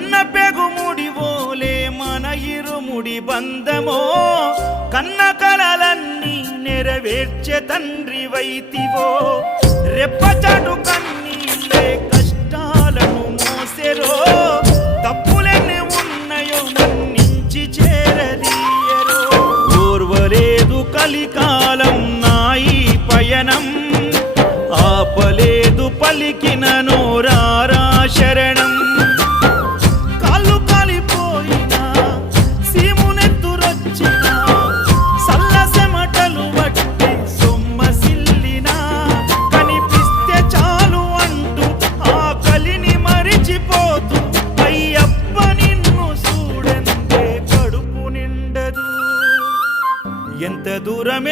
కన్న పెగుముడి ఓలే మన ఇరుముడి బంధమో కన్న కలలన్నీ నెరవేర్చే తండ్రి వైతివో రెప్పచాటు కన్నీళ్ళే కష్టాలను మోసెరో తప్పులెన్ని ఉన్నాయో మన్నించి చేరదీయరో ఓర్వలేదు కలికాలం నాయి పయనం ఆపలేదు పలికిన నోరారా శరణం కాళ్ళు కాలిపోయినా సీమునెత్తురొచ్చినా సల్ల సెమటలు వట్టి సొమ్మసిల్లినా కనిపిస్తే చాలు అంటూ ఆ కలిని మరిచిపోతూ అయ్యప్ప నిన్ను చూడందే కడుపు నిండదు ఎంత దూరం